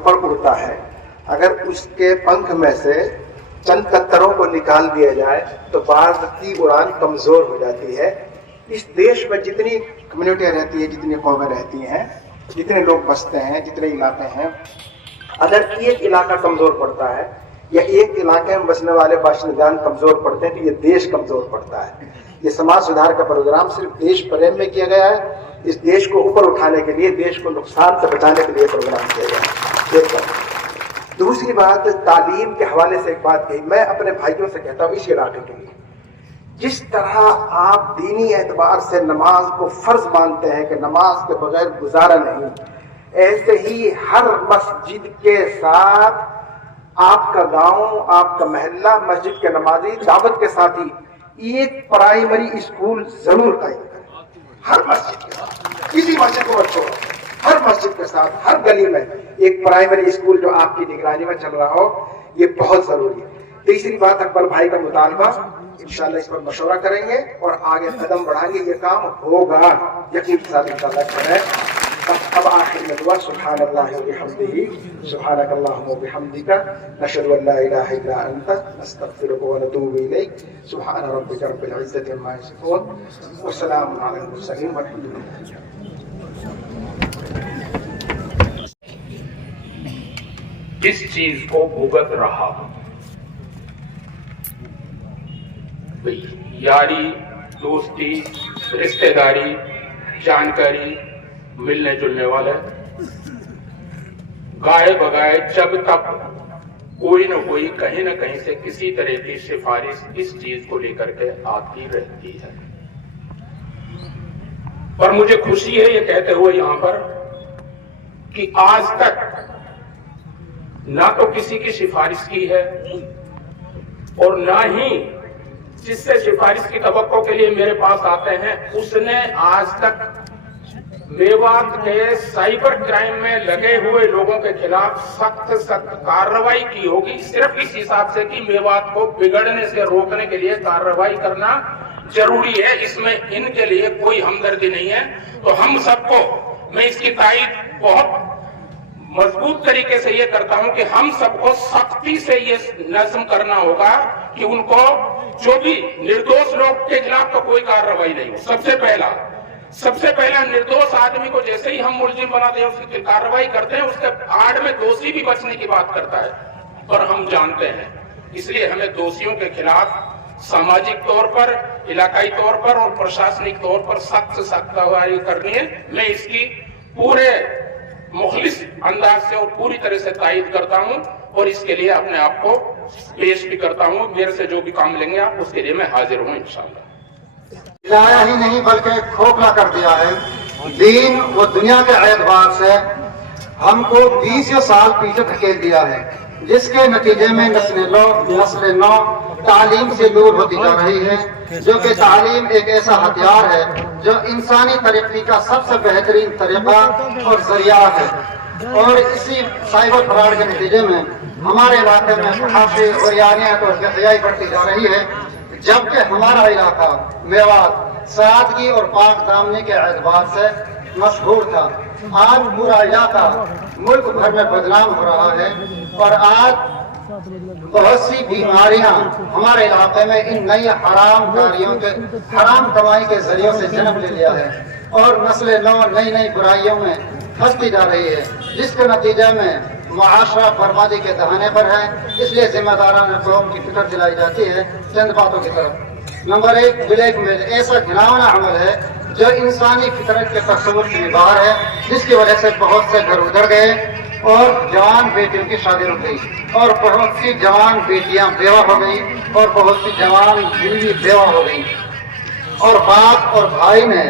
اوپر اڑتا ہے، اگر اس کے پنکھ میں سے چند تتروں کو نکال دیا جائے تو بعض کی اڑان کمزور ہو جاتی ہے۔ اس دیش میں جتنی کمیونٹیاں رہتی ہیں، جتنی قومیں رہتی ہیں، جتنے لوگ بستے ہیں، جتنے علاقے ہیں، اگر ایک علاقہ کمزور پڑتا ہے یا ایک علاقے میں بسنے والے باشندگان کمزور پڑتے ہیں تو یہ دیش کمزور پڑتا ہے۔ یہ سماج سدھار کا پروگرام صرف دیش پریم میں کیا گیا ہے، اس دیش کو اوپر اٹھانے کے لیے، دیش کو نقصان سے بچانے کے لیے پروگرام کیا گیا ہے۔ ایک بات۔ دوسری بات، تعلیم کے حوالے سے ایک بات کہی، میں اپنے بھائیوں سے کہتا ہوں اس علاقے کے لیے، جس طرح آپ دینی اعتبار سے نماز کو فرض مانتے ہیں کہ نماز کے بغیر گزارا نہیں، ایسے ہی ہر مسجد کے ساتھ آپ کا گاؤں، آپ کا محلہ، مسجد کے نمازی دعوت کے ساتھ ہی ایک پرائمری اسکول ضرور قائم کریں۔ ہر مسجد کے ساتھ، کسی مسجد کو مت چھوڑو، ہر مسجد کے ساتھ، ہر گلی میں ایک پرائمری اسکول جو آپ کی نگرانی میں چل رہا ہو، یہ بہت ضروری ہے۔ تیسری بات، اکبر بھائی کا مطالبہ، انشاءاللہ اس پر مشورہ کریں گے اور آگے قدم بڑھائیں گے، یہ کام ہوگا، یقین کے ساتھ انشاءاللہ کریں۔ اب آخر میں دعا، سبحان اللہ و بحمدہ، سبحانک اللہم و بحمدک، نشہد ان لا الہ الا انت، نستغفرک و نتوب الیک، سبحان ربک رب العزۃ عما یصفون، وسلام علی المرسلین والحمد للہ۔ اس چیز کو بھگت رہا، یاری، دوستی، رشتہ داری، جانکاری، ملنے جلنے والے، گائے بگائے جب تک کوئی نہ کوئی کہیں نہ کہیں سے کسی طرح کی سفارش اس چیز کو لے کر کے آتی رہتی ہے۔ پر مجھے خوشی ہے یہ کہتے ہوئے یہاں پر کہ آج تک نہ تو کسی کی سفارش کی ہے اور نہ ہی جس سے سفارش کی توقع کے لیے میرے پاس آتے ہیں اس نے آج تک میوات کے سائبر کرائم میں لگے ہوئے لوگوں کے خلاف سخت کارروائی کی ہوگی، صرف اس حساب سے کہ میوات کو بگڑنے سے روکنے کے لیے کارروائی کرنا ضروری ہے، اس میں ان کے لیے کوئی ہمدردی نہیں ہے۔ تو ہم سب کو، میں اس کی تائید بہت مضبوط طریقے سے یہ کرتا ہوں کہ ہم سب کو سختی سے یہ نظم کرنا ہوگا کہ ان کو جو بھی نردوش لوگ کے خلاف تو کوئی کارروائی نہیں ہو۔ سب سے پہلا نردوش آدمی کو جیسے ہی ہم ملزم بناتے ہیں، اس کی کارروائی کرتے ہیں، اس کے آڑ میں دوشی بھی بچنے کی بات کرتا ہے، اور ہم جانتے ہیں۔ اس لیے ہمیں دوشیوں کے خلاف سماجک طور پر، علاقائی طور پر اور پرشاسنک طور پر سخت کارروائی کرنی ہے۔ میں اس کی پورے مخلص انداز سے اور پوری طرح سے تائید کرتا ہوں اور اس کے لیے اپنے آپ کو پیش بھی کرتا ہوں۔ میرے سے جو بھی کام لیں گے آپ، اس کے لیے میں حاضر ہوں انشاءاللہ۔ لایا ہی نہیں بلکہ کھوکھلا کر دیا ہے۔ دین و دنیا کے اعتبار سے ہم کو 20 سال پیچھے دھکیل دیا ہے، جس کے نتیجے میں نسل نو تعلیم سے دور ہوتی جا رہی ہے، جو کہ تعلیم ایک ایسا ہتھیار ہے جو انسانی ترقی کا سب سے بہترین طریقہ اور ذریعہ ہے۔ اور اسی سائبر فراڈ کے نتیجے میں ہمارے علاقے میں فحاشی اور یاریت اور بے-حیائی بڑھتی جا رہی ہے، جبکہ ہمارا علاقہ میوات سادگی اور پاک دامنی کے اعتبار سے مشہور تھا۔ آج پورا علاقہ ملک بھر میں بدنام ہو رہا ہے اور آج بہت سی بیماریاں ہمارے علاقے میں ان نئی حرام کاریوں کے، حرام کمائی کے ذریعوں سے جنم لے لیا ہے، اور نسل نو نئی برائیوں میں پھنستی جا رہی ہے، جس کے نتیجے میں معاشرہ بربادی کے دہانے پر ہے۔ اس لیے ذمہ دارانہ قوم کی فکر دلائی جاتی ہے چند باتوں کی طرف۔ نمبر 1، بلیک میل ایسا گھناؤنا عمل ہے جو انسانی فطرت کے تصور سے باہر ہے، جس کی وجہ سے بہت سے گھر اجڑ گئے اور جوان بیٹیوں کی شادی رک گئی، اور بہت سی جوان بیٹیاں بیوہ ہو گئی، اور بہت سی جوان بیوی بیوہ ہو گئی، اور باپ اور بھائی نے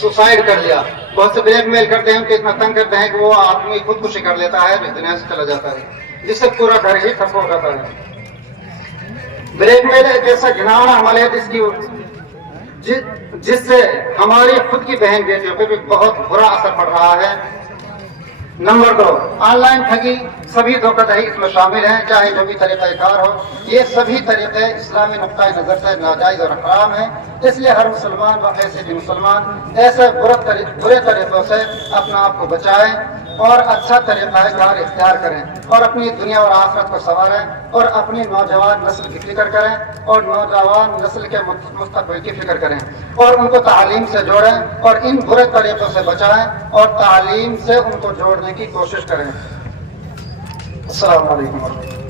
سوسائڈ کر لیا۔ بہت سے بلیک میل کرتے ہیں کہ اتنا تنگ کرتے ہیں کہ وہ آدمی خودکشی کر لیتا ہے، جو دنیا سے چلا جاتا ہے، جس سے پورا گھر ہی ٹھپ ہو جاتا ہے۔ بلیک میل ایک ایسا گھناؤنا عمل ہے جس سے ہماری خود کی بہن بیٹیوں پہ بھی بہت برا اثر پڑ رہا ہے۔ نمبر 2، آن لائن ٹھگی، سبھی دھوکہ دہی اس میں شامل ہیں، چاہے جو بھی طریقہ کار ہو۔ یہ سبھی طریقے اسلامی نقطۂ نظر سے ناجائز اور حرام ہیں، اس لیے ہر مسلمان بحیثیت مسلمان ایسے برے طریقوں سے اپنا آپ کو بچائیں اور اچھا طریقہ کار اختیار کریں اور اپنی دنیا اور آخرت کو سنواریں اور اپنی نوجوان نسل کی فکر کریں اور نوجوان نسل کے مستقبل کی فکر کریں اور ان کو تعلیم سے جوڑیں اور ان برے طریقوں سے بچائیں اور تعلیم سے ان کو جوڑنے کی کوشش کریں۔ السلام علیکم ورحمۃ اللہ۔